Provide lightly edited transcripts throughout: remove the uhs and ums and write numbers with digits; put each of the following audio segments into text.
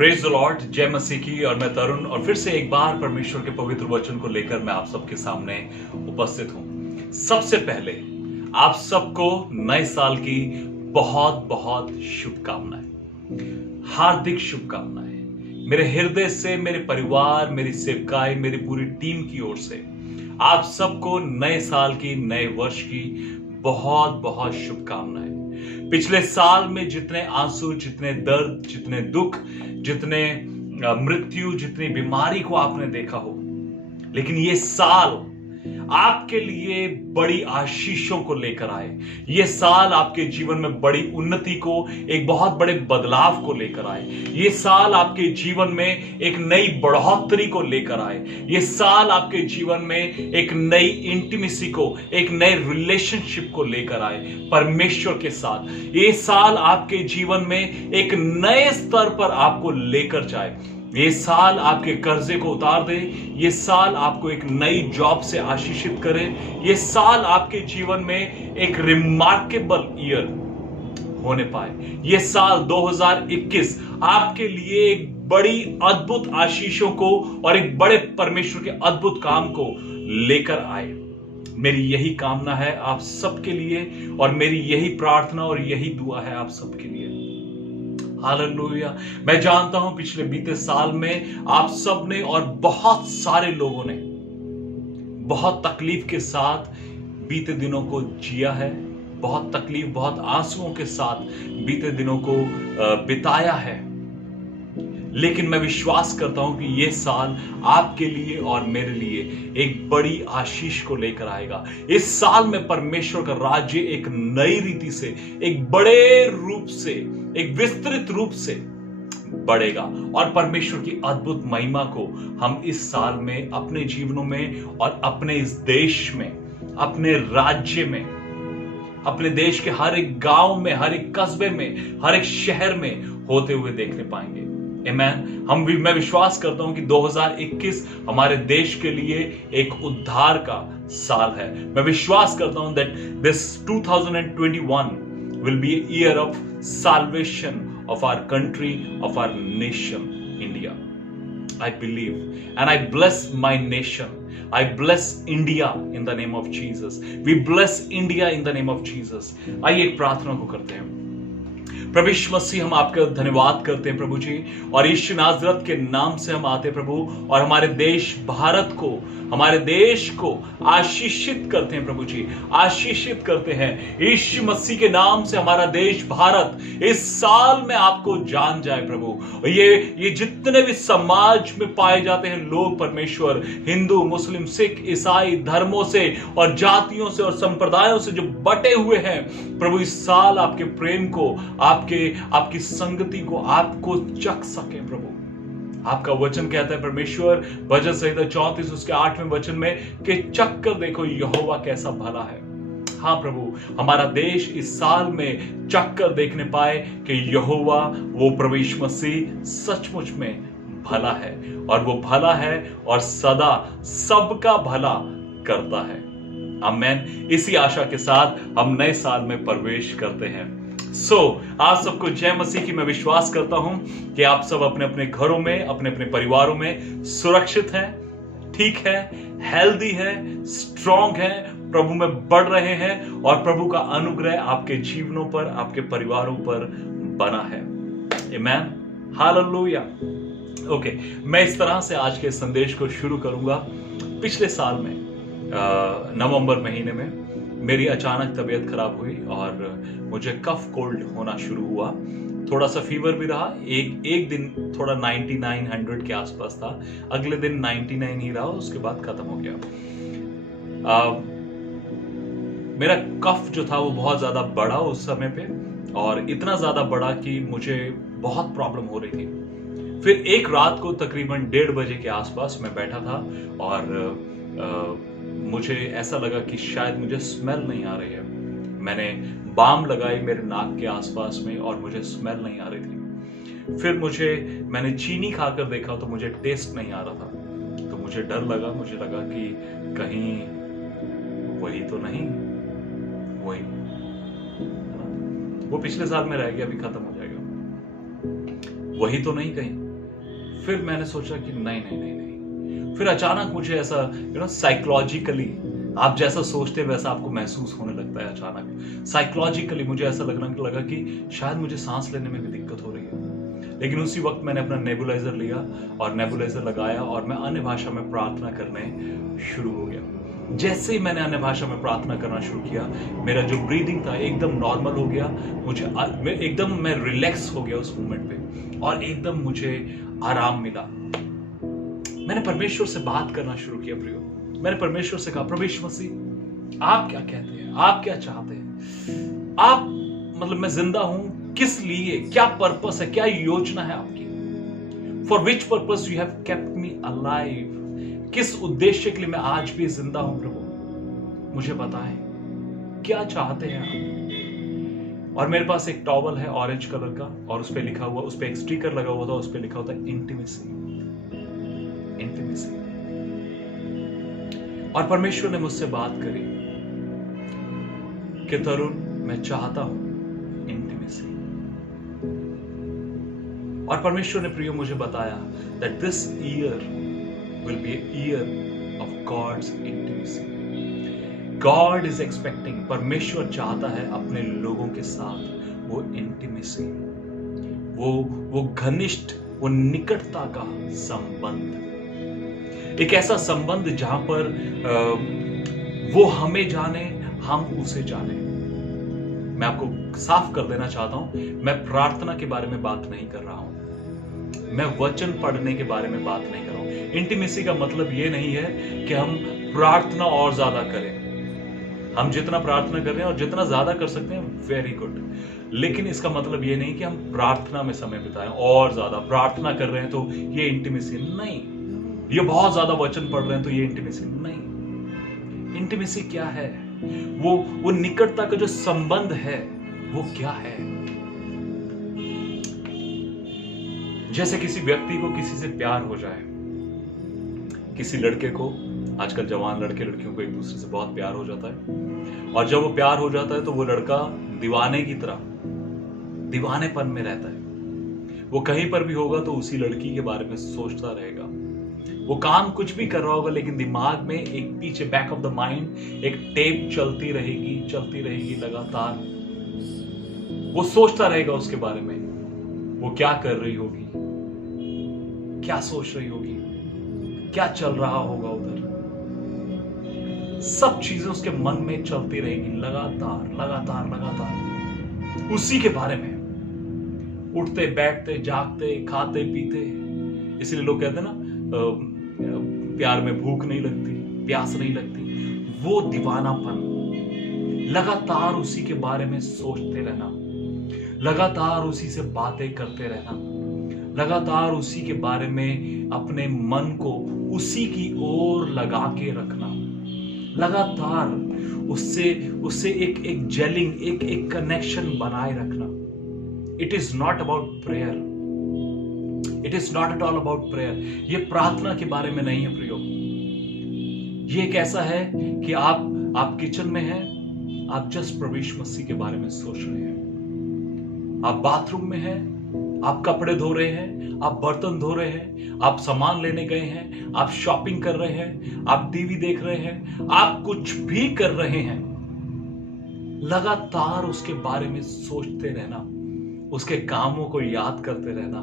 Praise the Lord, जय मसीह की। और मैं तरुण और फिर से एक बार परमेश्वर के पवित्र वचन को लेकर मैं आप सबके सामने उपस्थित हूं। सबसे पहले आप सबको नए साल की बहुत बहुत शुभकामनाएं, हार्दिक शुभकामनाएं मेरे हृदय से, मेरे परिवार, मेरी सेवकाई, मेरी पूरी टीम की ओर से आप सबको नए साल की, नए वर्ष की बहुत बहुत शुभकामनाएं। पिछले साल में जितने आंसू, जितने दर्द, जितने दुख, जितने मृत्यु, जितनी बीमारी को आपने देखा हो, लेकिन ये साल आपके लिए बड़ी आशीषों को लेकर आए। ये साल आपके जीवन में बड़ी उन्नति को, एक बहुत बड़े बदलाव को लेकर आए। ये साल आपके जीवन में एक नई बढ़ोतरी को लेकर आए। ये साल आपके जीवन में एक नई इंटीमेसी को, एक नए रिलेशनशिप को लेकर आए परमेश्वर के साथ। ये साल आपके जीवन में एक नए स्तर पर आपको लेकर जाए। ये साल आपके कर्जे को उतार दे। ये साल आपको एक नई जॉब से आशीषित करे। ये साल आपके जीवन में एक रिमार्केबल ईयर होने पाए। ये साल 2021 आपके लिए एक बड़ी अद्भुत आशीषों को और एक बड़े परमेश्वर के अद्भुत काम को लेकर आए। मेरी यही कामना है आप सबके लिए, और मेरी यही प्रार्थना और यही दुआ है आप सबके लिए। हालेलुया। मैं जानता हूं पिछले बीते साल में आप सब ने और बहुत सारे लोगों ने बहुत तकलीफ के साथ बीते दिनों को जिया है। बहुत तकलीफ, बहुत आंसुओं के साथ बीते दिनों को बिताया है। लेकिन मैं विश्वास करता हूं कि यह साल आपके लिए और मेरे लिए एक बड़ी आशीष को लेकर आएगा। इस साल में परमेश्वर का राज्य एक नई रीति से, एक बड़े रूप से, एक विस्तृत रूप से बढ़ेगा, और परमेश्वर की अद्भुत महिमा को हम इस साल में अपने जीवनों में और अपने इस देश में, अपने राज्य में, अपने देश के हर एक गांव में, हर एक कस्बे में, हर एक शहर में होते हुए देखने पाएंगे। आमीन। मैं विश्वास करता हूं कि 2021 हमारे देश के लिए एक उद्धार का साल है। मैं विश्वास करता हूं that this 2021 will be a year of salvation of our country, of our nation, India. I believe and I bless my nation. I bless India in the name of Jesus. We bless India in the name of Jesus. आइए एक प्रार्थना को करते हैं। प्रभु यीशु मसीह, हम आपका धन्यवाद करते हैं प्रभु जी, और यीशु नाजरत के नाम से हम आते हैं प्रभु, और हमारे देश भारत को, हमारे देश को आशीषित करते हैं प्रभु जी, आशीषित करते हैं। यीशु मसीह के नाम से हमारा देश भारत इस साल में आपको जान जाए प्रभु। ये जितने भी समाज में पाए जाते हैं लोग परमेश्वर, हिंदू, मुस्लिम, सिख, ईसाई धर्मों से और जातियों से और संप्रदायों से जो बटे हुए हैं प्रभु, इस साल आपके प्रेम को, आपकी संगति को आपको चख सके प्रभु। आपका वचन कहता है परमेश्वर, भजन संहिता 34 उसके 8वें वचन में, कि चख कर देखो यहोवा कैसा भला है। हाँ प्रभु, हमारा देश इस साल में चख कर देखने पाए कि यहोवा, वो प्रभु यीशु मसीह सचमुच में भला है, और वो भला है और सदा सबका भला करता है। आमीन। इसी आशा के साथ हम नए साल में प्रवेश करते हैं। आप सबको जय मसीह की। मैं विश्वास करता हूं कि आप सब अपने अपने घरों में, अपने अपने परिवारों में सुरक्षित हैं, ठीक है, हेल्दी है, स्ट्रांग है, प्रभु में बढ़ रहे हैं, और प्रभु का अनुग्रह आपके जीवनों पर, आपके परिवारों पर बना है। आमीन। हालेलुया। ओके, मैं इस तरह से आज के संदेश को शुरू करूंगा। पिछले साल में नवंबर महीने में मेरी अचानक तबीयत खराब हुई और मुझे कफ कोल्ड होना शुरू हुआ। थोड़ा सा फीवर भी रहा। एक दिन थोड़ा 99-100 के आसपास था, अगले दिन 99 ही रहा, उसके बाद खत्म हो गया। मेरा कफ जो था वो बहुत ज्यादा बढ़ा उस समय पे, और इतना ज्यादा बढ़ा कि मुझे बहुत प्रॉब्लम हो रही थी। फिर एक रात को तकरीबन 1:30 बजे के आसपास मैं बैठा था, और मुझे ऐसा लगा कि शायद मुझे स्मेल नहीं आ रही है। मैंने बाम लगाई मेरे नाक के आसपास में, और मुझे स्मेल नहीं आ रही थी। फिर मैंने चीनी खाकर देखा तो मुझे टेस्ट नहीं आ रहा था। तो मुझे डर लगा, मुझे लगा कि कहीं वही तो नहीं, वो पिछले साल में रह गया, अभी खत्म हो जाएगा, वही तो नहीं कहीं। फिर मैंने सोचा कि नहीं नहीं नहीं नहीं। फिर अचानक मुझे ऐसा साइकोलॉजिकली, आप जैसा सोचते हैं वैसा आपको महसूस होने लगता है। अचानक साइकोलॉजिकली मुझे ऐसा लगने लगा कि शायद मुझे सांस लेने में भी दिक्कत हो रही है। लेकिन उसी वक्त मैंने अपना नेबुलाइजर लिया और नेबुलाइजर लगाया और मैं अन्य भाषा में प्रार्थना करने शुरू हो गया। जैसे ही मैंने अन्य भाषा में प्रार्थना करना शुरू किया, मेरा जो ब्रीदिंग था एकदम नॉर्मल हो गया। मैं रिलैक्स हो गया उस मोमेंट पे और एकदम मुझे आराम मिला। मैंने परमेश्वर से बात करना शुरू किया प्रियो। मैंने परमेश्वर से कहा, प्रभु यीशु मसीह आप क्या कहते हैं, आप क्या चाहते हैं, आप मतलब मैं जिंदा हूं किस लिए, क्या पर्पस है, क्या योजना है आपकी, for which purpose you have kept me alive, किस उद्देश्य के लिए मैं आज भी जिंदा हूं प्रभु, मुझे बताएं क्या चाहते हैं आप। और मेरे पास एक टॉवल है ऑरेंज कलर का और उस पे लिखा हुआ, उस पे एक स्टिकर लगा हुआ था, उस पे लिखा होता है इंटीमेसी, इंटीमेसी। और परमेश्वर ने मुझसे बात करी कि तरुण मैं चाहता हूं इंटीमेसी। और परमेश्वर ने प्रियो मुझे बताया that this year will be a year of God's intimacy. God is expecting, परमेश्वर चाहता है अपने लोगों के साथ वो इंटीमेसी, वो घनिष्ठ, वो निकटता का संबंध, एक ऐसा संबंध जहां पर वो हमें जाने, हम उसे जाने। मैं आपको साफ कर देना चाहता हूं, मैं प्रार्थना के बारे में बात नहीं कर रहा हूं, मैं वचन पढ़ने के बारे में बात नहीं कर रहा हूं। इंटीमेसी का मतलब ये नहीं है कि हम प्रार्थना और ज्यादा करें। हम जितना प्रार्थना कर रहे हैं और जितना ज्यादा कर सकते हैं वेरी गुड, लेकिन इसका मतलब ये नहीं कि हम प्रार्थना में समय बिताएं और ज्यादा प्रार्थना कर रहे हैं तो ये इंटीमेसी नहीं, ये बहुत ज्यादा वचन पढ़ रहे हैं तो ये इंटीमेसी नहीं। इंटीमेसी क्या है? वो निकटता का जो संबंध है वो क्या है? जैसे किसी व्यक्ति को किसी से प्यार हो जाए, किसी लड़के को, आजकल जवान लड़के लड़कियों को एक दूसरे से बहुत प्यार हो जाता है, और जब वो प्यार हो जाता है तो वो लड़का दीवाने की तरह दीवानेपन में रहता है। वो कहीं पर भी होगा तो उसी लड़की के बारे में सोचता रहेगा। वो काम कुछ भी कर रहा होगा लेकिन दिमाग में एक पीछे बैक ऑफ द माइंड एक टेप चलती रहेगी लगातार। वो सोचता रहेगा उसके बारे में, वो क्या कर रही होगी, क्या सोच रही होगी, क्या चल रहा होगा उधर। सब चीजें उसके मन में चलती रहेगी लगातार उसी के बारे में, उठते बैठते जागते खाते पीते। इसलिए लोग कहते हैं ना प्यार में भूख नहीं लगती, प्यास नहीं लगती। वो दीवानापन, लगातार उसी के बारे में सोचते रहना, लगातार उसी से बातें करते रहना, लगातार उसी के बारे में अपने मन को उसी की ओर लगा के रखना, लगातार उससे एक जेलिंग, एक कनेक्शन बनाए रखना। It is not about prayer, it is not at all about prayer. ये प्रार्थना के बारे में नहीं है प्रियो। ये एक ऐसा है कि आप किचन में हैं, आप जस्ट प्रभु यीशु मसीह के बारे में सोच रहे हैं। आप बाथरूम में हैं, आप कपड़े धो रहे हैं, आप बर्तन धो रहे हैं, आप सामान लेने गए हैं, आप शॉपिंग कर रहे हैं, आप टीवी देख रहे हैं, आप कुछ भी कर रहे हैं, लगातार उसके बारे में सोचते रहना, उसके कामों को याद करते रहना,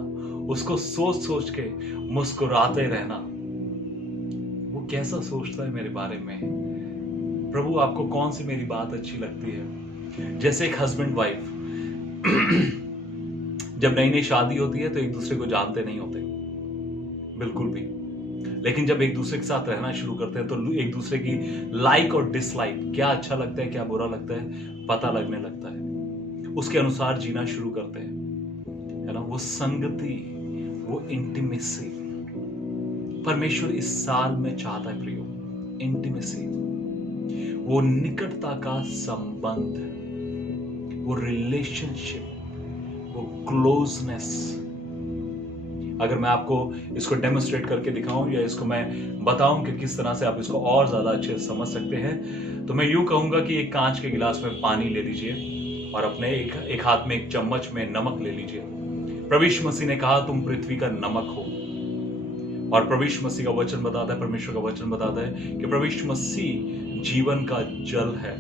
उसको सोच सोच के मुस्कुराते रहना। वो कैसा सोचता है मेरे बारे में, प्रभु आपको कौन सी मेरी बात अच्छी लगती है। जैसे एक हस्बैंड वाइफ जब नई नई शादी होती है तो एक दूसरे को जानते नहीं होते बिल्कुल भी, लेकिन जब एक दूसरे के साथ रहना शुरू करते हैं तो एक दूसरे की लाइक और डिसलाइक, क्या अच्छा लगता है क्या बुरा लगता है, पता लगने लगता है। उसके अनुसार जीना शुरू करते हैं, है ना। वो संगति, वो इंटीमेसी परमेश्वर इस साल में चाहता है प्रियो। इंटीमेसी, वो निकटता का संबंध, वो रिलेशनशिप, वो क्लोजनेस। अगर मैं आपको इसको डेमोन्स्ट्रेट करके दिखाऊं या इसको मैं बताऊं कि किस तरह से आप इसको और ज्यादा अच्छे से समझ सकते हैं, तो मैं यूं कहूंगा कि एक कांच के गिलास में पानी ले लीजिए और अपने एक हाथ में एक चम्मच में नमक ले लीजिए। प्रभु यीशु मसीह ने कहा तुम पृथ्वी का नमक हो, और प्रभु यीशु मसीह का वचन बताता है, परमेश्वर का वचन बताता है कि प्रभु यीशु मसीह जीवन का जल है।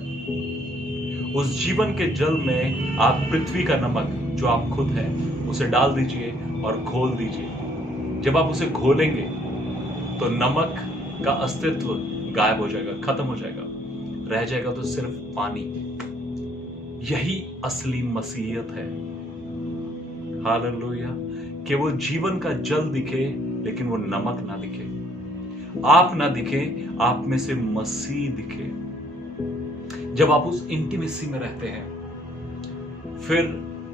उस जीवन के जल में आप पृथ्वी का नमक जो आप खुद हैं उसे डाल दीजिए और घोल दीजिए। जब आप उसे घोलेंगे तो नमक का अस्तित्व गायब हो जाएगा, खत्म हो जाएगा, रह जाएगा तो सिर्फ पानी। यही असली मसीहियत है। हालेलुया। कि वो जीवन का जल दिखे लेकिन वो नमक ना दिखे, आप ना दिखे, आप में से मसीह दिखे। जब आप उस इंटीमेसी में रहते हैं फिर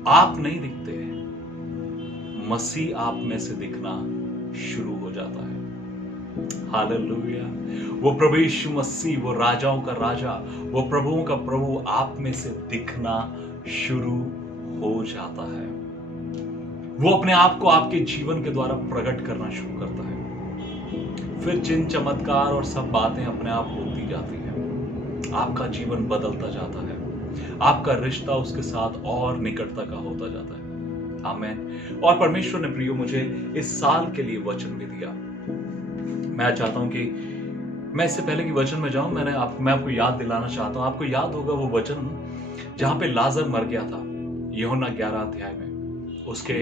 आप नहीं दिखते हैं, मसीह आप में से दिखना शुरू हो जाता है। हालेलुया। वो प्रभु यीशु मसीह, वो राजाओं का राजा, वो प्रभुओं का प्रभु आप में से दिखना शुरू हो जाता है। वो अपने आप को आपके जीवन के द्वारा प्रकट करना शुरू करता है। फिर चिन्ह चमत्कार और सब बातें अपने आप होती जाती हैं। आपका जीवन बदलता जाता है, आपका रिश्ता उसके साथ और निकटता का होता जाता है। आमीन। और परमेश्वर ने प्रियो मुझे इस साल के लिए वचन भी दिया। मैं चाहता हूं कि मैं इससे पहले कि वचन में जाऊं, मैं आपको याद दिलाना चाहता हूं। आपको याद होगा वो वचन जहां पे लाजर मर गया था, यूहन्ना 11 अध्याय में, उसके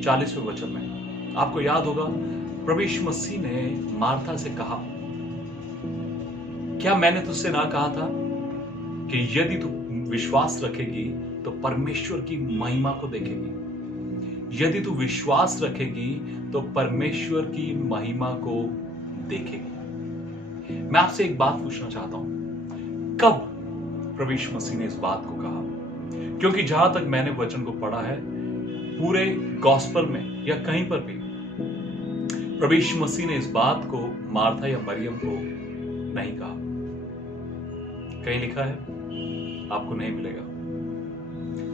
40वें वचन में। आपको याद होगा प्रभु यीशु मसीह ने मार्था से कहा, क्या मैंने तुझसे ना कहा था कि यदि तू विश्वास रखेगी तो परमेश्वर की महिमा को देखेगी। यदि तू विश्वास रखेगी तो परमेश्वर की महिमा को देखेगी। मैं आपसे एक बात पूछना चाहता हूं, कब प्रभु यीशु मसीह ने इस बात को कहा? क्योंकि जहां तक मैंने वचन को पढ़ा है, पूरे गॉस्पेल में या कहीं पर भी प्रभु यीशु मसीह ने इस बात को मार्था या मरियम को नहीं कहा। कहीं लिखा है आपको नहीं मिलेगा,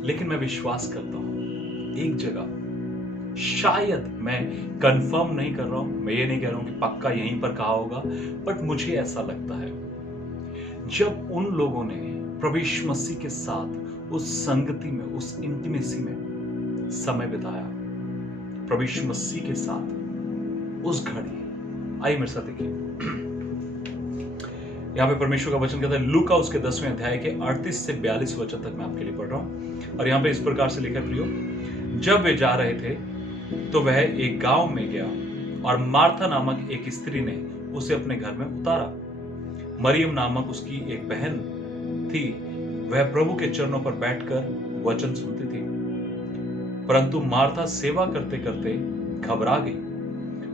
लेकिन मैं विश्वास करता हूं एक जगह, शायद मैं कंफर्म नहीं कर रहा हूं, मैं ये नहीं कह रहा हूं कि पक्का यहीं पर कहा होगा, बट मुझे ऐसा लगता है जब उन लोगों ने प्रभु यीशु मसीह के साथ उस संगति में, उस इंटीमेसी में समय बिताया, प्रभु यीशु मसीह के साथ उस घड़ी। आइए मेरे साथ देखिए, यहां पे परमेश्वर का वचन कहता है, लूका उसके 10वें अध्याय के 38 से 42 वचन तक मैं आपके लिए पढ़ रहा हूं। और यहां पे इस प्रकार से लिखा है, प्रियो, जब वे जा रहे थे तो वह एक गांव में गया और मार्था नामक एक स्त्री ने उसे अपने घर में उतारा। मरियम नामक उसकी एक बहन थी, वह प्रभु के चरणों पर बैठकर वचन सुनती थी। परंतु मार्था सेवा करते करते घबरा गई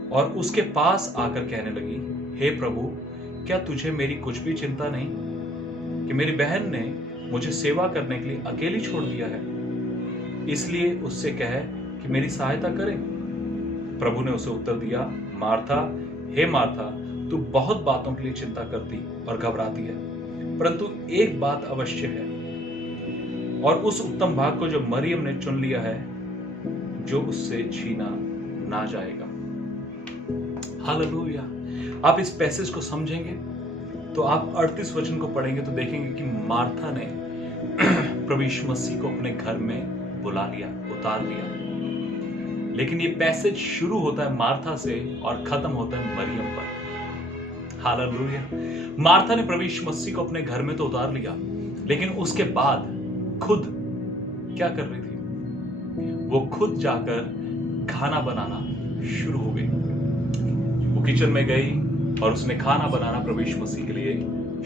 और उसके पास आकर कहने लगी, हे प्रभु, क्या तुझे मेरी कुछ भी चिंता नहीं कि मेरी बहन ने मुझे सेवा करने के लिए अकेली छोड़ दिया है? इसलिए उससे कह कि मेरी सहायता करे। प्रभु ने उसे उत्तर दिया, मार्था, हे मार्था, तू बहुत बातों के लिए चिंता करती और घबराती है, परंतु एक बात अवश्य है, और उस उत्तम भाग को जो मरियम ने चुन लिया है, जो उससे छीना ना जाएगा। हालेलुया। आप इस पैसेज को समझेंगे तो आप 38 वचन को पढ़ेंगे तो देखेंगे कि मार्था ने प्रभु यीशु मसीह को अपने घर में बुला लिया, उतार लिया। लेकिन ये पैसेज शुरू होता है मार्था से और खत्म होता है मरियम पर। हालेलुया। मार्था ने प्रभु यीशु मसीह को अपने घर में तो उतार लिया, लेकिन उसके बाद खुद क्या कर रही थी? वो खुद जाकर खाना बनाना शुरू हो गई। वो किचन में गई और उसने खाना बनाना प्रभु यीशु मसीह के लिए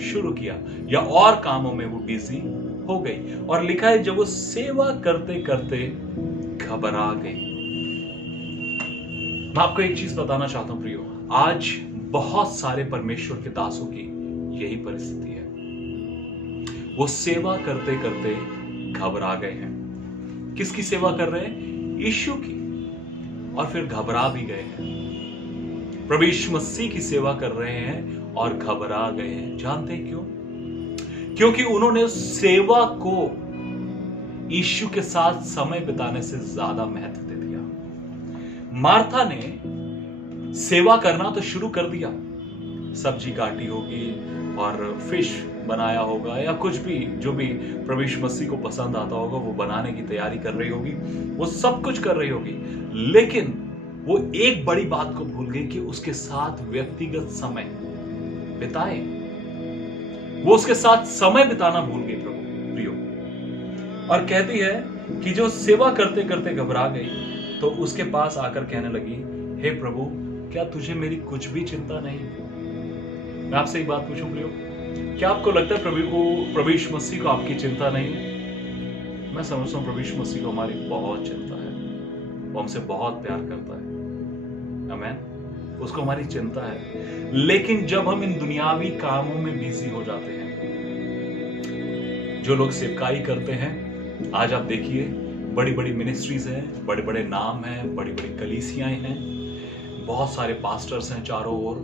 शुरू किया, या और कामों में वो बिजी हो गई। और लिखा है, जब वो सेवा करते करते घबरा गई। मैं आपको एक चीज बताना चाहता हूं प्रियो, आज बहुत सारे परमेश्वर के दासों की यही परिस्थिति है। वो सेवा करते करते घबरा गए हैं। किसकी सेवा कर रहे हैं? यीशु की। और फिर घबरा भी गए हैं। प्रभु यीशु मसीह की सेवा कर रहे हैं और घबरा गए हैं। जानते हैं क्यों? क्योंकि उन्होंने उस सेवा को यीशु के साथ समय बिताने से ज्यादा महत्व दे दिया। मार्था ने सेवा करना तो शुरू कर दिया, सब्जी काटी होगी और फिश बनाया होगा या कुछ भी, जो भी प्रभु यीशु मसीह को पसंद आता होगा वो बनाने की तैयारी कर रही होगी, वो सब कुछ कर रही होगी। लेकिन वो एक बड़ी बात को भूल गई कि उसके साथ व्यक्तिगत समय बिताए। वो उसके साथ समय बिताना भूल गई प्रभु प्रियो। और कहती है कि जो सेवा करते करते घबरा गई तो उसके पास आकर कहने लगी, हे प्रभु, क्या तुझे मेरी कुछ भी चिंता नहीं? मैं आपसे एक बात पूछूं प्रियो, क्या आपको लगता है प्रभु यीशु मसीह को आपकी चिंता नहीं है? मैं समझता हूं प्रभु यीशु मसीह को हमारी बहुत चिंता है। वो हमसे बहुत प्यार करता है। आमीन। उसको हमारी चिंता है। लेकिन जब हम इन दुनियावी कामों में बिजी हो जाते हैं, जो लोग सेवकाई करते हैं, आज आप देखिए बड़ी बड़ी मिनिस्ट्रीज हैं, बड़े बड़े नाम हैं, बड़ी बड़ी कलीसियाएं हैं, बहुत सारे पास्टर्स हैं चारों ओर,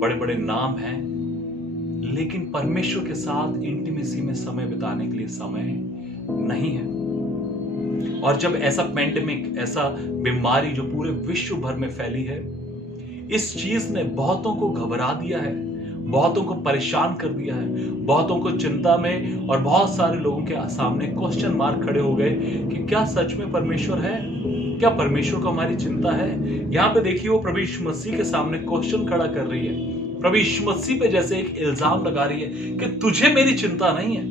बड़े बड़े नाम हैं, लेकिन परमेश्वर के साथ इंटीमेसी में समय बिताने के लिए समय नहीं है। और जब ऐसा पेंडेमिक, ऐसा बीमारी जो पूरे विश्व भर में फैली है, इस चीज ने बहुतों को घबरा दिया है, बहुतों को परेशान कर दिया है, बहुतों को चिंता में, और बहुत सारे लोगों के सामने क्वेश्चन मार्क खड़े हो गए कि क्या सच में परमेश्वर है? क्या परमेश्वर को हमारी चिंता है? यहां पे देखिए वो प्रभु यीशु मसीह के सामने क्वेश्चन खड़ा कर रही है, प्रभु यीशु मसीह पे जैसे एक इल्जाम लगा रही है कि तुझे मेरी चिंता नहीं है।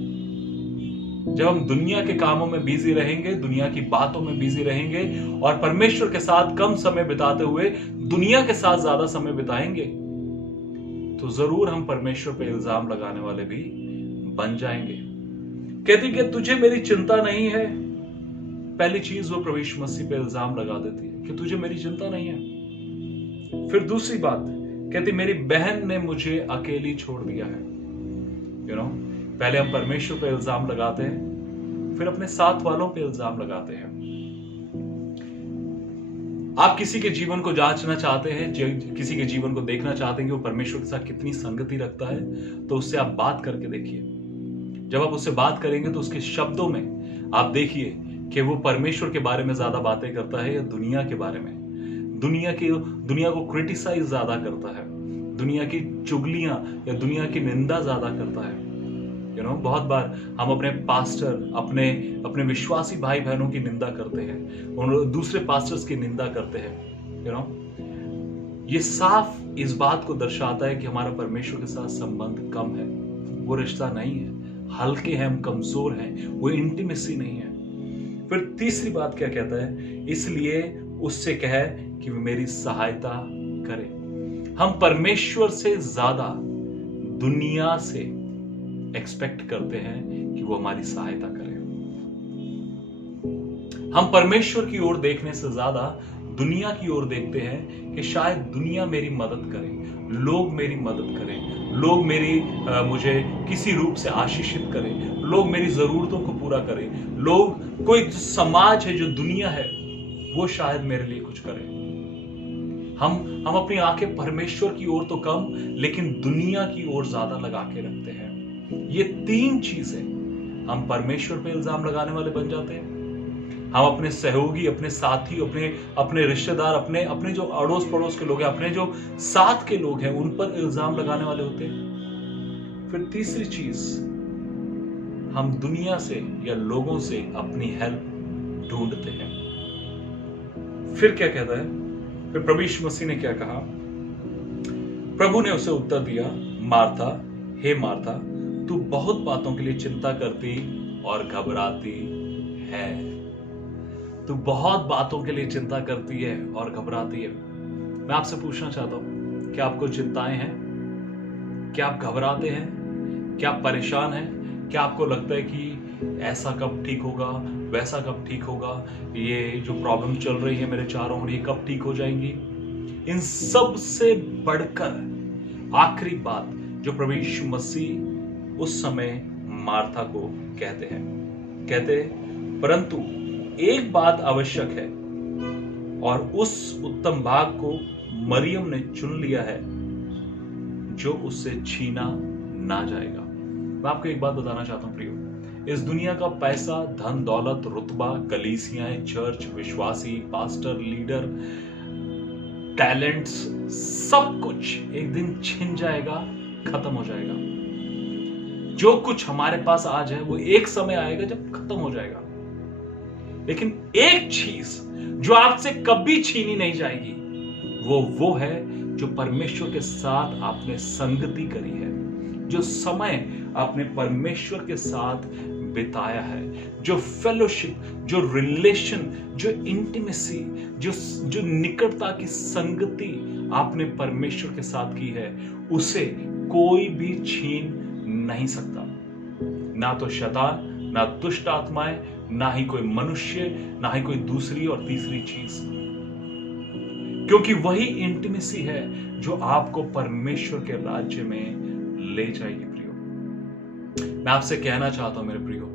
जब हम दुनिया के कामों में बिजी रहेंगे, दुनिया की बातों में बिजी रहेंगे और परमेश्वर के साथ कम समय बिताते हुए दुनिया के साथ ज्यादा समय बिताएंगे, तो जरूर हम परमेश्वर पे इल्जाम लगाने वाले भी बन जाएंगे। कहती कि तुझे मेरी चिंता नहीं है। पहली चीज वो प्रभु यीशु मसीह पे इल्जाम लगा देती है कि तुझे मेरी चिंता नहीं है। फिर दूसरी बात कहती, मेरी बहन ने मुझे अकेली छोड़ दिया है। पहले हम परमेश्वर पे इल्जाम लगाते हैं, फिर अपने साथ वालों पे इल्जाम लगाते हैं। आप किसी के जीवन को जांचना चाहते हैं, किसी के जीवन को देखना चाहते हैं कि वो परमेश्वर के साथ कितनी संगति रखता है, तो उससे आप बात करके देखिए। जब आप उससे बात करेंगे तो उसके शब्दों में आप देखिए कि वो परमेश्वर के बारे में ज्यादा बातें करता है या दुनिया के बारे में। दुनिया को क्रिटिसाइज ज्यादा करता है, दुनिया की चुगलियां या दुनिया की निंदा ज्यादा करता है। बहुत बार हम अपने पास्टर, अपने विश्वासी भाई बहनों की निंदा करते हैं, उन दूसरे पास्टर्स की निंदा करते हैं। ये साफ इस बात को दर्शाता है कि हमारा परमेश्वर के साथ संबंध कम है, वो रिश्ता नहीं है, हल्के हैं, हम कमजोर हैं, वो इंटीमेसी नहीं है। फिर तीसरी बात क्या कहता है, इसलिए उससे कहे कि वो मेरी सहायता करे। हम परमेश्वर से ज्यादा दुनिया से एक्सपेक्ट करते हैं कि वो हमारी सहायता करे। हम परमेश्वर की ओर देखने से ज्यादा दुनिया की ओर देखते हैं कि शायद दुनिया मेरी मदद करे, लोग मेरी मदद करें, लोग मुझे किसी रूप से आशीषित करें, लोग मेरी जरूरतों को पूरा करें, लोग, कोई समाज है जो दुनिया है वो शायद मेरे लिए कुछ करे। हम अपनी आंखें परमेश्वर की ओर तो कम लेकिन दुनिया की ओर ज्यादा लगा के रखते हैं। ये तीन चीजें हम परमेश्वर पे इल्जाम लगाने वाले बन जाते हैं। हम अपने सहयोगी, अपने साथी, अपने रिश्तेदार, अपने जो अड़ोस पड़ोस के लोग हैं, अपने जो साथ के लोग हैं, उन पर इल्जाम लगाने वाले होते हैं। फिर तीसरी चीज, हम दुनिया से या लोगों से अपनी हेल्प ढूंढते हैं। फिर क्या कहता है, फिर प्रभु यीशु मसीह ने क्या कहा? प्रभु ने उसे उत्तर दिया, मार्था, हे मार्था, तू बहुत बातों के लिए चिंता करती और घबराती है। तू बहुत बातों के लिए चिंता करती है और घबराती है। मैं आपसे पूछना चाहता हूं, क्या आपको चिंताएं हैं? क्या आप घबराते हैं? क्या आप परेशान हैं? क्या आपको लगता है कि ऐसा कब ठीक होगा, वैसा कब ठीक होगा, ये जो प्रॉब्लम चल रही है मेरे चारों ओर, ये कब ठीक हो जाएंगी? इन सब से बढ़कर आखिरी बात जो प्रभु यीशु मसीह उस समय मार्था को कहते परंतु एक बात आवश्यक है और उस उत्तम भाग को मरियम ने चुन लिया है जो उससे छीना ना जाएगा। मैं आपको एक बात बताना चाहता हूं प्रियो, इस दुनिया का पैसा, धन दौलत, रुतबा, कलीसियाएं, चर्च, विश्वासी, पास्टर, लीडर, टैलेंट्स, सब कुछ एक दिन छिन जाएगा, खत्म हो जाएगा। जो कुछ हमारे पास आज है वो एक समय आएगा जब खत्म हो जाएगा। लेकिन एक चीज जो आपसे कभी छीनी नहीं जाएगी, वो है जो परमेश्वर के साथ आपने संगति करी है, जो समय आपने परमेश्वर के साथ बिताया है, जो फेलोशिप, जो रिलेशन, जो इंटीमेसी, जो निकटता की संगति आपने परमेश्वर के साथ की है, उसे कोई भी छीन नहीं सकता। ना तो शैतान, ना दुष्ट आत्माएं, ना ही कोई मनुष्य, ना ही कोई दूसरी और तीसरी चीज, क्योंकि वही इंटीमेसी है जो आपको परमेश्वर के राज्य में ले जाएगी। प्रियो, मैं आपसे कहना चाहता हूं मेरे प्रियो,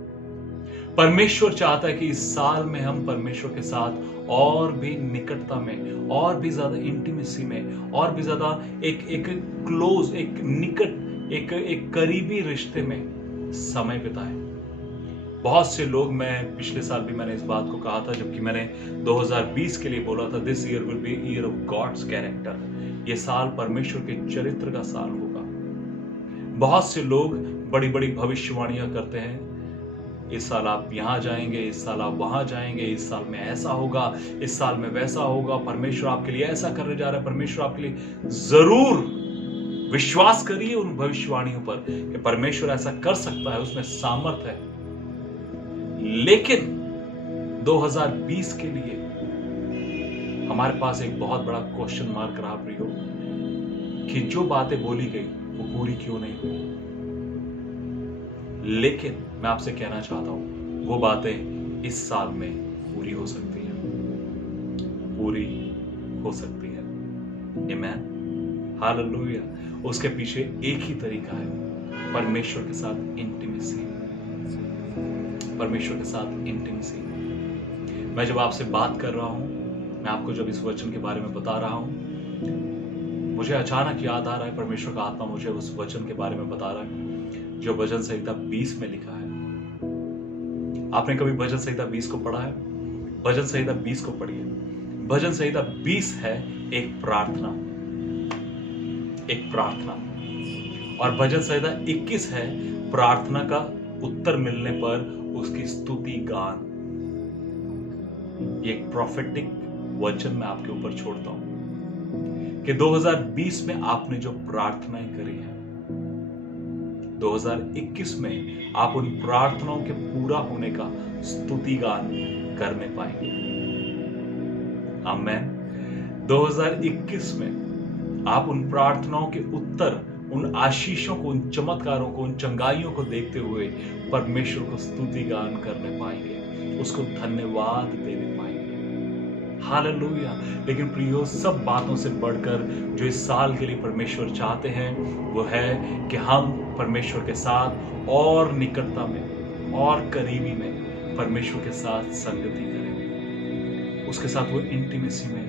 परमेश्वर चाहता है कि इस साल में हम परमेश्वर के साथ और भी निकटता में, और भी ज्यादा इंटीमेसी में, और भी ज्यादा एक क्लोज, एक निकट, एक करीबी रिश्ते में समय बिताएं। बहुत से लोग, मैं पिछले साल भी मैंने इस बात को कहा था, जबकि मैंने 2020 के लिए बोला था this year will be year of God's character, ये साल परमेश्वर के चरित्र का साल होगा। बहुत से लोग बड़ी बड़ी भविष्यवाणियां करते हैं, इस साल आप यहां जाएंगे, इस साल आप वहां जाएंगे, इस साल में ऐसा होगा, इस साल में वैसा होगा, परमेश्वर आपके लिए ऐसा करने जा रहा है, परमेश्वर आपके लिए। जरूर विश्वास करिए उन भविष्यवाणियों पर कि परमेश्वर ऐसा कर सकता है, उसमें सामर्थ है। लेकिन 2020 के लिए हमारे पास एक बहुत बड़ा क्वेश्चन मार्क रहा प्रियो, कि जो बातें बोली गई वो पूरी क्यों नहीं हुई। लेकिन मैं आपसे कहना चाहता हूं, वो बातें इस साल में पूरी हो सकती हैं, पूरी हो सकती है। आमेन, हालेलुया। उसके पीछे एक ही तरीका है, परमेश्वर के साथ इंटीमेसी, परमेश्वर के साथ इंटीमेसी। मैं जब आपसे बात कर रहा हूं, मैं आपको जब इस वचन के बारे में बता रहा हूं, मुझे अचानक याद आ रहा है, परमेश्वर का आत्मा मुझे उस वचन के बारे में बता रहा है जो भजन संहिता 20 में लिखा है। आपने कभी भजन संहिता 20 को पढ़ा है? भजन संहिता 20 को पढ़िए। भजन संहिता 20 है एक प्रार्थना, एक प्रार्थना, और भजन संहिता 21 है प्रार्थना का उत्तर मिलने पर उसकी स्तुति गान। ये एक प्रोफेटिक वचन मैं आपके ऊपर छोड़ता हूं कि 2020 में आपने जो प्रार्थनाएं करी हैं, 2021 में आप उन प्रार्थनाओं के पूरा होने का स्तुति गान करने पाएंगे। आमेन। 2021 में आप उन प्रार्थनाओं के उत्तर, उन आशीषों को, उन चमत्कारों को, उन चंगाइयों को देखते हुए परमेश्वर को स्तुति गान करने पाएंगे, उसको धन्यवाद देने पाएंगे। हालेलुया। लेकिन प्रियो, सब बातों से बढ़कर जो इस साल के लिए परमेश्वर चाहते हैं वो है कि हम परमेश्वर के साथ और निकटता में और करीबी में परमेश्वर के साथ संगति करें, उसके साथ वो इंटीमेसी में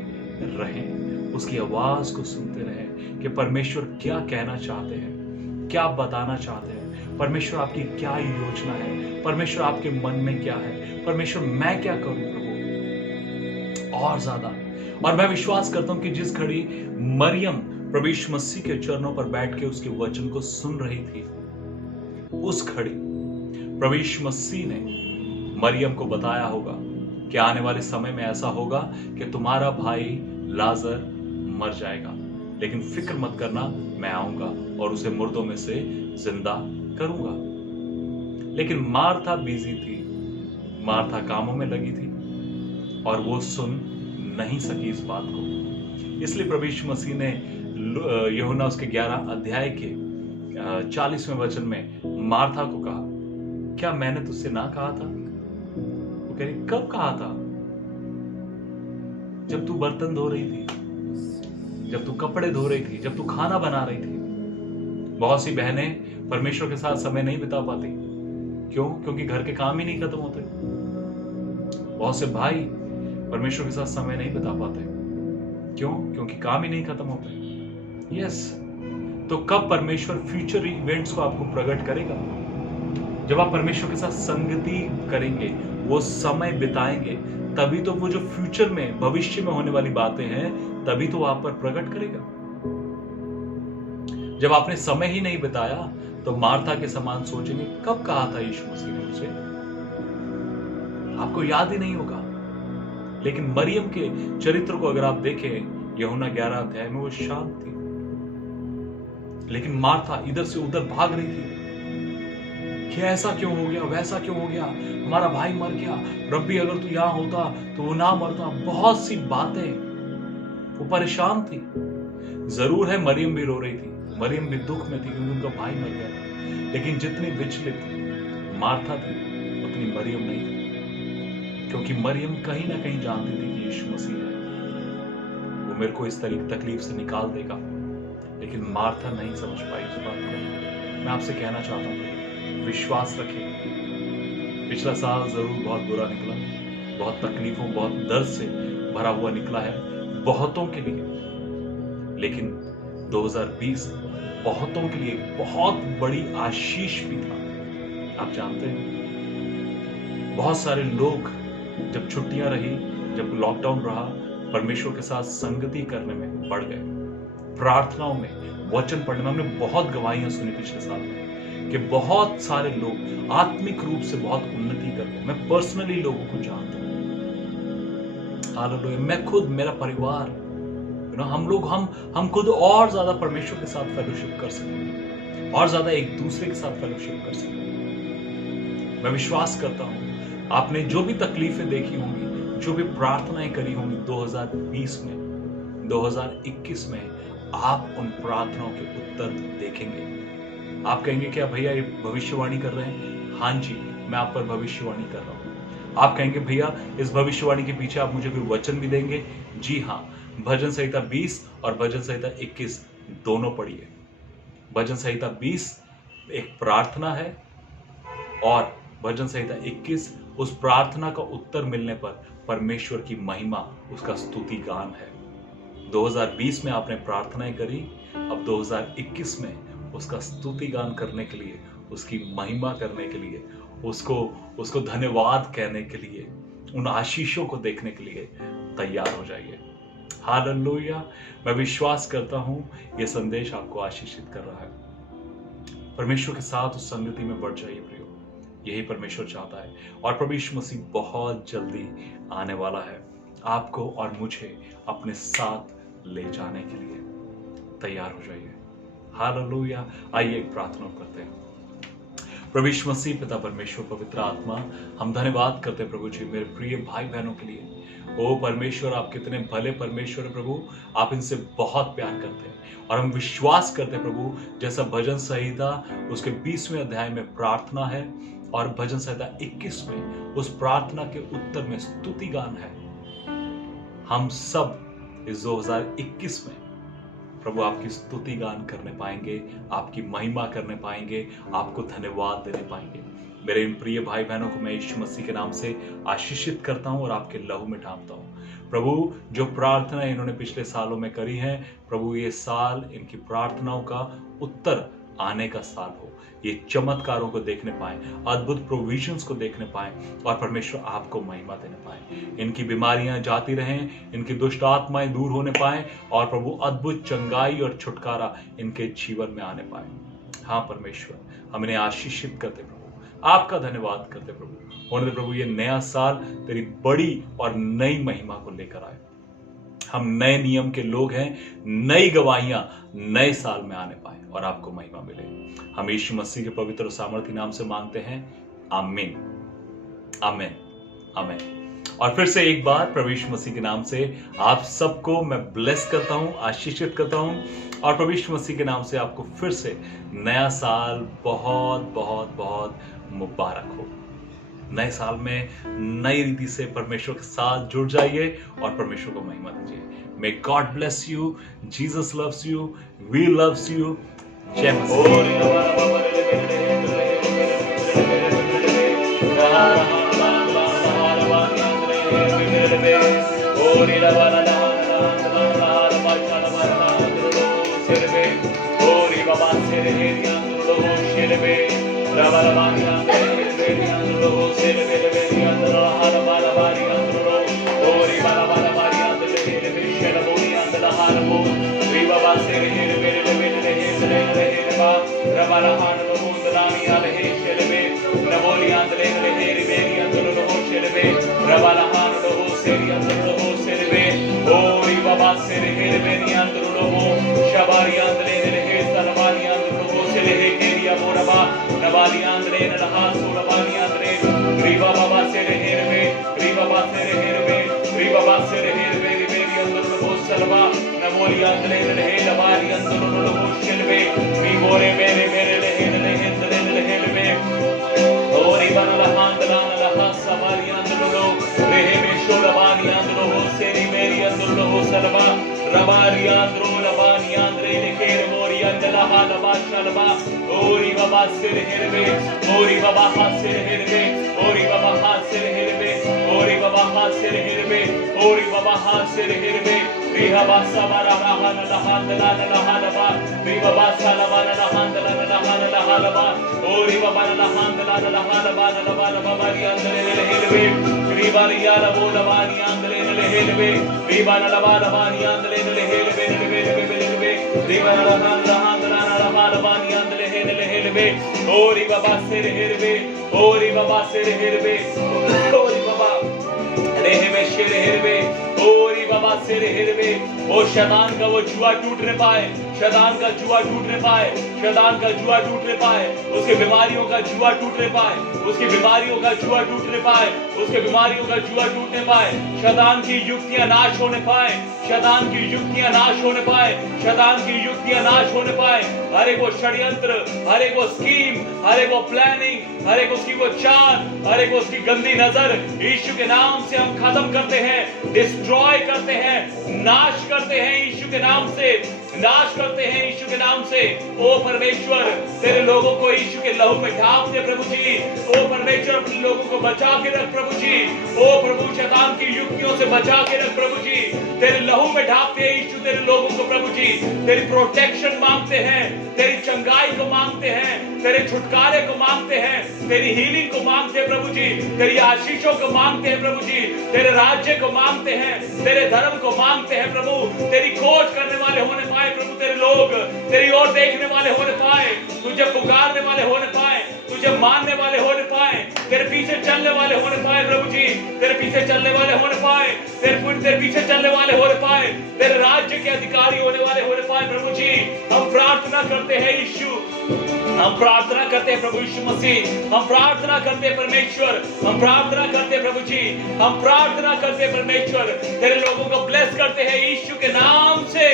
रहें, उसकी आवाज को सुनते रहें कि परमेश्वर क्या कहना चाहते हैं, क्या बताना चाहते हैं, परमेश्वर आपकी क्या योजना है, परमेश्वर आपके मन में क्या है, परमेश्वर मैं क्या करूं प्रभु, और ज्यादा। और मैं विश्वास करता हूं कि जिस घड़ी मरियम प्रभु यीशु मसीह के चरणों पर बैठ के उसके वचन को सुन रही थी, उस घड़ी प्रभु यीशु मसीह ने मरियम को बताया होगा कि आने वाले समय में ऐसा होगा कि तुम्हारा भाई लाजर मर जाएगा, लेकिन फिक्र मत करना, मैं आऊंगा और उसे मुर्दों में से जिंदा करूंगा। लेकिन मार्था बिजी थी, मार्था कामों में लगी थी और वो सुन नहीं सकी इस बात को। इसलिए प्रभु यीशु मसीह ने यूहन्ना उसके 11 अध्याय के 40वें वचन में मार्था को कहा, क्या मैंने तुझसे ना कहा था? वो कह रही, कब कहा था? जब तू बर्तन धो रही थी, जब तू कपड़े धो रही थी, जब तू खाना बना रही थी। बहुत सी बहनें परमेश्वर के साथ समय नहीं बिता पाती, क्यों? क्योंकि घर के काम ही नहीं खत्म होते। बहुत से भाई परमेश्वर के साथ समय नहीं बिता पाते, क्यों? क्योंकि काम ही नहीं खत्म होते। यस, तो कब परमेश्वर फ्यूचर इवेंट्स को आपको प्रकट करेगा? जब आप परमेश्वर के साथ संगति करेंगे, वो समय बिताएंगे, तभी तो वो जो फ्यूचर में, भविष्य में होने वाली बातें हैं, तभी तो आप पर प्रकट करेगा। जब आपने समय ही नहीं बिताया तो मार्था के समान सोचेंगे, कब कहा था यीशु मसीह ने मुझे? आपको याद ही नहीं होगा। लेकिन मरियम के चरित्र को अगर आप देखें यूहन्ना 11 अध्याय में, वो शांत थी, लेकिन मार्था इधर से उधर भाग रही थी कि ऐसा क्यों हो गया, वैसा क्यों हो गया, हमारा भाई मर गया, रब्बी अगर तू यहां होता तो वो ना मरता। बहुत सी बातें, वो परेशान थी। जरूर है मरियम भी रो रही थी, मरियम भी दुख में थी क्योंकि उनका भाई मर गया था, लेकिन जितनी विचलित मार्था थी उतनी मरियम नहीं थी, क्योंकि मरियम कहीं ना कहीं जानती थी कि यीशु मसीह है, वो मेरे को इस तकलीफ से निकाल देगा। लेकिन मार्था नहीं समझ पाई इस बात को। मैं आपसे कहना चाहता हूँ, विश्वास रखें। पिछला साल जरूर बहुत बुरा निकला, बहुत तकलीफों, बहुत दर्द से भरा हुआ निकला है बहुतों के लिए, लेकिन 2020 बहुतों के लिए बहुत बड़ी आशीष भी था। आप जानते हैं, बहुत सारे लोग जब छुट्टियां रही, जब लॉकडाउन रहा, परमेश्वर के साथ संगति करने में बढ़ गए, प्रार्थनाओं में, वचन पढ़ने में। हमने बहुत गवाहियां सुनी पिछले साल में कि बहुत सारे लोग आत्मिक रूप से बहुत उन्नति कर गए। मैं पर्सनली लोगों को जानता हूं, हालेलुया। मैं खुद, मेरा परिवार, हम खुद और ज्यादा परमेश्वर के साथ फेलोशिप कर सकें, और ज्यादा एक दूसरे के साथ फेलोशिप कर सकें। मैं विश्वास करता हूं आपने जो भी तकलीफें देखी होंगी, जो भी प्रार्थनाएं करी होंगी 2020 में, 2021 में आप उन प्रार्थनाओं के उत्तर देखेंगे। आप कहेंगे क्या भैया ये भविष्यवाणी कर रहे हैं? हाँ जी, मैं आप पर भविष्यवाणी कर रहा हूं। आप कहेंगे भैया इस भविष्यवाणी के पीछे आप मुझे कोई वचन भी देंगे? जी हाँ, भजन संहिता 20 और भजन संहिता 21 दोनों पढ़िए। भजन संहिता 20 एक प्रार्थना है और भजन संहिता 21 उस प्रार्थना का उत्तर मिलने पर परमेश्वर की महिमा, उसका स्तुति गान है। 2020 में आपने प्रार्थनाएं करी, अब 2021 में उसका स्तुति गान करने के लिए, उसकी महिमा करने के लिए, उसको धन्यवाद कहने के लिए, उन आशीषों को देखने के लिए तैयार हो जाइए। हालेलुया। मैं विश्वास करता हूं यह संदेश आपको आशीषित कर रहा है। परमेश्वर के साथ उस संगति में बढ़ जाइए प्रियो, यही परमेश्वर चाहता है। और प्रभु यीशु मसीह बहुत जल्दी आने वाला है, आपको और मुझे अपने साथ ले जाने के लिए तैयार हो जाइए। हालेलुया। आइए एक प्रार्थना करते हैं। प्रभु यीशु मसीह, पिता परमेश्वर, पवित्र आत्मा, हम धन्यवाद करते हैं प्रभु जी मेरे प्रिय भाई बहनों के लिए। ओ परमेश्वर, आप कितने भले परमेश्वर है प्रभु, आप इनसे बहुत प्यार करते हैं। और हम विश्वास करते हैं प्रभु, जैसा भजन संहिता उसके 20वें अध्याय में प्रार्थना है और भजन संहिता 21 में उस प्रार्थना के उत्तर में स्तुति गान है, हम सब इस 2021 में प्रभु आपकी स्तुति गान करने पाएंगे, आपकी महिमा करने पाएंगे, आपको धन्यवाद देने पाएंगे। मेरे इन प्रिय भाई बहनों को मैं यीशु मसीह के नाम से आशीषित करता हूं और आपके लहू में ढांपता हूं। प्रभु, जो प्रार्थना इन्होंने पिछले सालों में करी है प्रभु, ये साल इनकी प्रार्थनाओं का उत्तर आने का साल हो, ये चमत्कारों को देखने पाए, अद्भुत प्रोविजंस को देखने पाए और परमेश्वर आपको महिमा देने पाए। इनकी बीमारियां जाती रहें, इनकी दुष्ट आत्माएं दूर होने पाए और प्रभु अद्भुत चंगाई और छुटकारा इनके जीवन में आने पाए। हाँ परमेश्वर, हम इन्हें आशीषित करते प्रभु, आपका धन्यवाद करते प्रभु। होने दे प्रभु ये नया साल तेरी बड़ी और नई महिमा को लेकर आए। हम नए नियम के लोग हैं, नई गवाहियां नए साल में आने पाए और आपको महिमा मिले। हम यीशु मसीह के पवित्र और सामर्थी नाम से मांगते हैं, आमीन, आमीन, आमीन। और फिर से एक बार प्रभु यीशु मसीह के नाम से आप सबको मैं ब्लेस करता हूं, आशीषित करता हूं और प्रभु यीशु मसीह के नाम से आपको फिर से नया साल बहुत बहुत बहुत मुबारक हो। नए साल में नई रीति से परमेश्वर के साथ जुड़ जाइए और परमेश्वर को महिमा दीजिए। May God bless you, Jesus loves you, we loves you. जय मसीह। रबालहान लोहो सेरी अंदर लोहो सेरबे ओरी बाबा सेरे हेरबे नी अंदर लोहो शबारी अंदर ले सलबानी अंदर लोहो सेरे केरिया बोरबा नबाली अंदर नहा सोलबानी अंदर रीबा बाबा सेरे हेरबे रीबा बाबा सेरे हेरबे रीबा बाबा सेरे हेरबे रिबेरी अंदर लोहो सलबा नमोली अंदर ले लबाली अंदर लोहो सेरबे रीबोरे मेरे मेरे ले हेरबे ओरी बनलहान दलान लहा सवारी अंदर लोहो रेहे में शोलबानी अंदर लोहो सेरी मेरी अंदर लोहो सलबा रबारी अंदर लबानी अंदर लेकेर मोरी अंदर लहा लबा शलबा ओरी बाबा सेरे हेरबे ओरी बाबा हासेरे हेरबे ओरी बाबा हासेरे हेरबे ओरी बाबा हासेरे हेरबे ओरी बाबा हासेरे हेरबे रिहा बासा बारा लहान लहान दलान लहा लबा री बाबा सलबा लहान दलान लहान लहा लबा ओरी बाबा लहान दलान लहा लबा लबा लबा मारी अंदर ले हेरबे री बारिया लबो लबानी अंदर ले हेरबे री बाना लबा लबानी अंदर ले हेरबे हेरबे री बाना लहान लहान दलान लहा लबानी अंदर ले हेरबे ओरी बाबा सेरे हेरबे ओरी बाबा सेरे हेरबे ओरी बाबा रेहे में शेरे हेरबे ओरी बाबा सेरे हेरबे ओ शैतान का वो जुआ टूटने पाए शैतान का जुआ टूटने पाए शैतान का जुआ टूटने पाए उसके बीमारियों का जुआ टूटने पाए उसकी बीमारियों का जुआ टूटने पाए उसके बीमारियों का जुआ टूटने पाए शैतान की युक्तियां नाश होने पाए शैतान की युक्तियां नाश होने पाए शैतान की युक्तियां नाश होने पाए हर एक वो षड्यंत्र हर एक वो स्कीम हर एक वो प्लानिंग हर एक उसकी वो चाल हर एक उसकी गंदी नजर यीशु के नाम से हम खत्म करते हैं डिस्ट्रॉय करते हैं नाश करते हैं यीशु के नाम से नाश करते हैं यीशु के नाम से ओ परमेश्वर तेरे लोगों को यीशु के लहू में ढाप दे प्रभु जी ओ परमेश्वर अपने लोगों को बचा के रख प्रभु जी ओ प्रभु शैतान की युक्तियों से बचा के रख प्रभु जी तेरे लहू में ढाप दे यीशु तेरे लोगों को प्रभु जी तेरी प्रोटेक्शन मांगते हैं तेरी चंगाई को मांगते हैं तेरे छुटकारे को मांगते हैं तेरी हीलिंग को मांगते हैं प्रभु जी तेरी आशीषों को मांगते हैं प्रभु जी तेरे राज्य को मांगते हैं तेरे धर्म को मांगते हैं प्रभु तेरी खोज करने वाले होने पाए प्रभु तेरे लोग तेरी ओर देखने वाले होने पाए तुझे पुकारने वाले होने पाए तुझे मानने वाले होने पाए तेरे पीछे चलने वाले होने पाए प्रभु जी तेरे पीछे चलने वाले होने पाए तेरे पीछे चलने वाले होने पाए तेरे राज्य के अधिकारी होने वाले होने पाए प्रभु जी हम प्रार्थना करते हैं यीशु हम प्रार्थना करते हैं प्रभु यीशु मसीह हम प्रार्थना करते हैं परमेश्वर हम प्रार्थना करते हैं प्रभु जी हम प्रार्थना करते हैं परमेश्वर तेरे लोगों को ब्लेस करते हैं यीशु के नाम से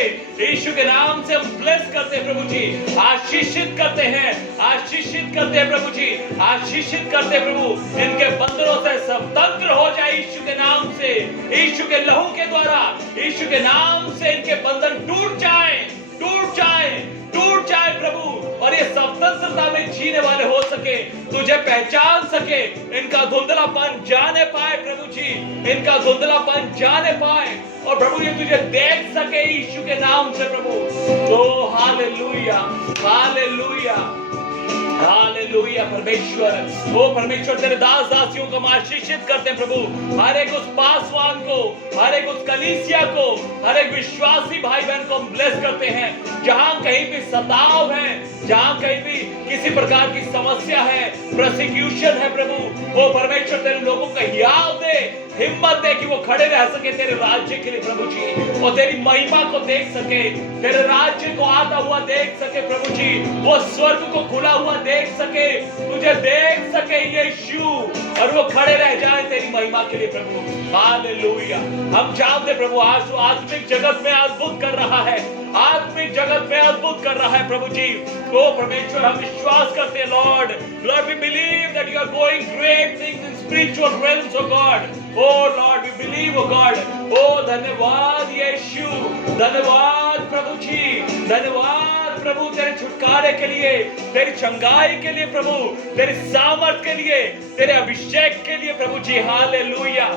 हम ब्लेस करते हैं प्रभु जी आशीषित करते हैं प्रभु जी आशीषित करते हैं प्रभु इनके बंधनों से स्वतंत्र हो जाए यीशु के नाम से यीशु के लहू के द्वारा यीशु के नाम से इनके बंधन टूट जाए प्रभु और ये स्वतंत्रता में जीने वाले हो सके तुझे पहचान सके इनका धुंधलापन जाने पाए प्रभु जी इनका धुंधलापन जाने पाए और प्रभु ये तुझे देख सके यीशु के नाम से प्रभु ओ हालेलुया हालेलुया हालेलुया परमेश्वर ओ परमेश्वर तेरे दास दासियों को हम आशीषित करते हैं प्रभु हर एक उस पासवान को हर एक उस कलीसिया को हर एक विश्वासी भाई बहन को हम ब्लेस करते हैं जहां कहीं भी सताव है जहां कहीं भी किसी प्रकार की समस्या है प्रोसिक्यूशन है प्रभु ओ परमेश्वर तेरे लोगों को हियाव दे हिम्मत दे कि वो खड़े रह सके तेरे राज्य के लिए प्रभु जी और तेरी महिमा को देख सके तेरे राज्य को आता हुआ देख सके प्रभु जी वो स्वर्ग को खुला हुआ देख सके तुझे देख सके यीशु और वो खड़े रह जाए तेरी महिमा के लिए प्रभु हालेलुया हम जानते प्रभु आज वो आत्मिक जगत में अद्भुत कर रहा है आत्मिक जगत में अद्भुत कर रहा है प्रभु जी ओ परमेश्वर हम विश्वास करते हैं Lord we believe that you are going great things in spiritual realms O God O Lord we believe O God O धन्यवाद यीशु धन्यवाद प्रभु जी धन्यवाद प्रभु तेरे छुटकारे के लिए तेरी चंगाई के लिए प्रभु तेरी सामर्थ के लिए तेरे अभिषेक के लिए प्रभु जी हालेलुया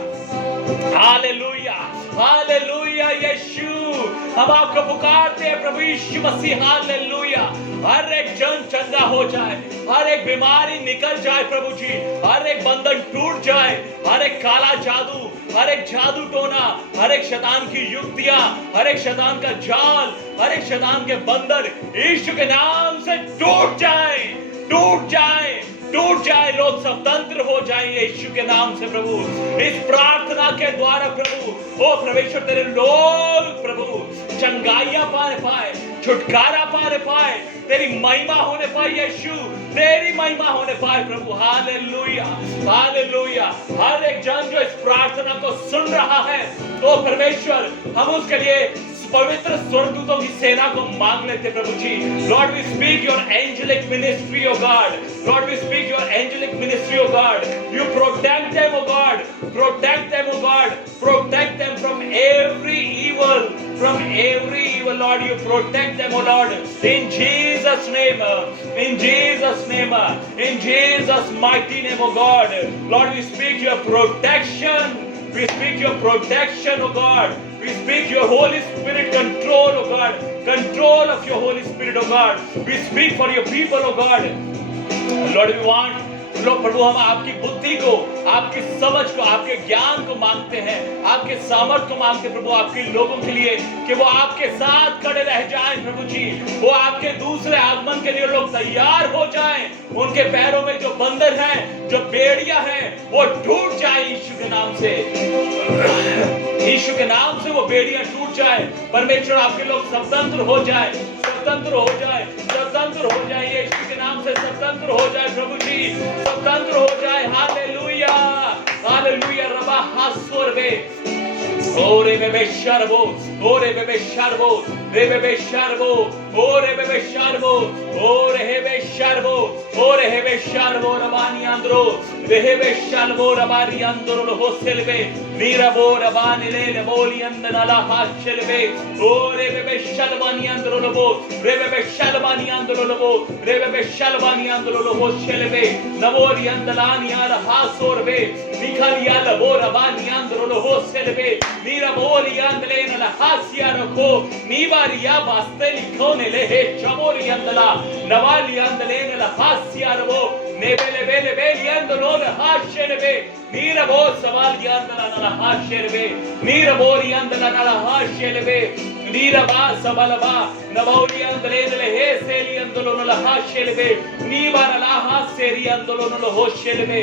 हालेलुया हालेलुया यीशु हम आपको पुकारते हैं प्रभु यीशु मसीह हालेलुया हर एक जन चंगा हो जाए हर एक बीमारी निकल जाए प्रभु जी हर एक बंधन टूट जाए हर एक काला जादू हर एक जादू टोना हर एक शैतान की युक्तियां हर एक शैतान का जाल हर एक शैतान के बंधन यीशु के नाम से टूट जाए टूट जाए, लोग स्वतंत्र हो जाएंगे यीशु के नाम से प्रभु। इस प्रार्थना के द्वारा प्रभु, ओ परमेश्वर तेरे लोग प्रभु चंगाइयां पाने पाए, छुटकारा पाने पाए, तेरी महिमा होने पाए यीशु, तेरी महिमा होने पाए प्रभु। Hallelujah, hallelujah. हर एक जन जो इस प्रार्थना को सुन रहा है, ओ परमेश्वर हम उसके लिए पवित्र स्वर्गदूतों की सेना को मांग लेते प्रभु जी। Lord we speak your angelic ministry O God, Lord we speak your angelic ministry O God. You protect them O God, protect them O God, protect them from every evil, from every evil, Lord, you protect them, oh Lord, in Jesus' name, in Jesus' name, in Jesus' mighty name, oh God. Lord, we speak your protection, we speak your protection, oh God. We speak your Holy Spirit control, oh God, control of your Holy Spirit, oh God. We speak for your people, oh God. Lord, we want लोग प्रभु, हम आपकी बुद्धि को, आपकी समझ को, आपके ज्ञान को मांगते हैं, आपके सामर्थ को मांगते हैं प्रभु, आपके लोगों के लिए कि वो आपके साथ खड़े रह जाएं प्रभु जी। वो आपके दूसरे आगमन के लिए लोग तैयार हो जाएं, उनके पैरों में जो बंधन है, जो बेड़ियां हैं, वो टूट जाए यीशु के नाम से। यीशु के नाम से वो बेड़ियां टूट जाए। परमेश्वर आपके लोग स्वतंत्र हो जाए, स्वतंत्र हो जाए, स्वतंत्र हो जाए यीशु के नाम से, स्वतंत्र हो जाए प्रभु जी, स्वतंत्र हो जाए। Hallelujah, hallelujah. रबा हासोर में ओरे बेबे शर्बो, ओरे बेबे शर्बो, रे बेबे शर्बो, ओरे बेबे शर्बो, ओरे हेबे शर्बो, ओरे हेबे शर्बो रबानी अंदरो, रेहेबे शर्बो रबारी अंदरो होसेलबे, नीरबो रबानी ले बोली अंदनाला हाशेलबे, ओरे बेबे शर्बानी अंदरो लबो, रे बेबे शर्बानी अंदरो लबो, रे बेबे शर्बानी अंदरो होसेलबे, नबोरी अंदलानी आर हासोरबे, निखालिया लबो रबानी अंदरो होसेलबे, नीरा बोली अंदले नला हासिया रखो, नीबारिया बास्ते लिखो नेले हे चमोरी अंदला, नवाली अंदले नला हासिया रखो, नेबेले बेले बेली अंदलो न हाशेरबे, नीरा बो सवाल अंदला नला हाशेरबे, नीरा बोली अंदला नला हाशेरबे, नीरा बा सवालबा, नवाली अंदले नले हे सेली अंदलो नला हाशेरबे, नीबा नला हासेरी अंदलो नला होशेरबे,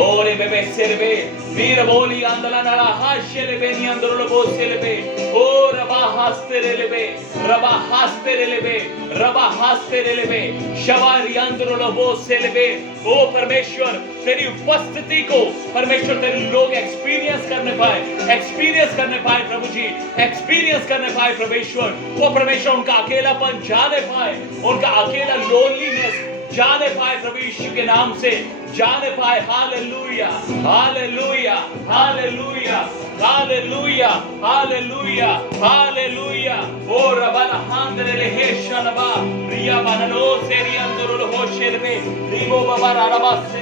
ओरे बेबे सेरबे, नीरा बोली अंदला नला हाशेरबे नी अंदलो बो सेरबे, ओ रबा हास्तेरेलेबे, रबा हास्तेरेलेबे, रबा हास्तेरेलेबे, शवारी अंदलो बो सेरबे। ओ परमेश्वर तेरी उपस्थिति को परमेश्वर तेरे लोग एक्सपीरियंस करने पाए, एक्सपीरियंस करने पाए प्रभु जी, एक्सपीरियंस करने पाए परमेश्वर। वो परमेश्वर उनका अकेलापन जाने पाए, उनका अकेला लोनलीनेस जाने पाए प्रभु यीशु के नाम से, जाने पाए। Hallelujah, hallelujah, hallelujah, hallelujah, hallelujah, hallelujah. ओ रबना हांदरे हे शनबा, रिया बनलो सेरी अंदरो हो शेरबे, रिबो बाबा रबा से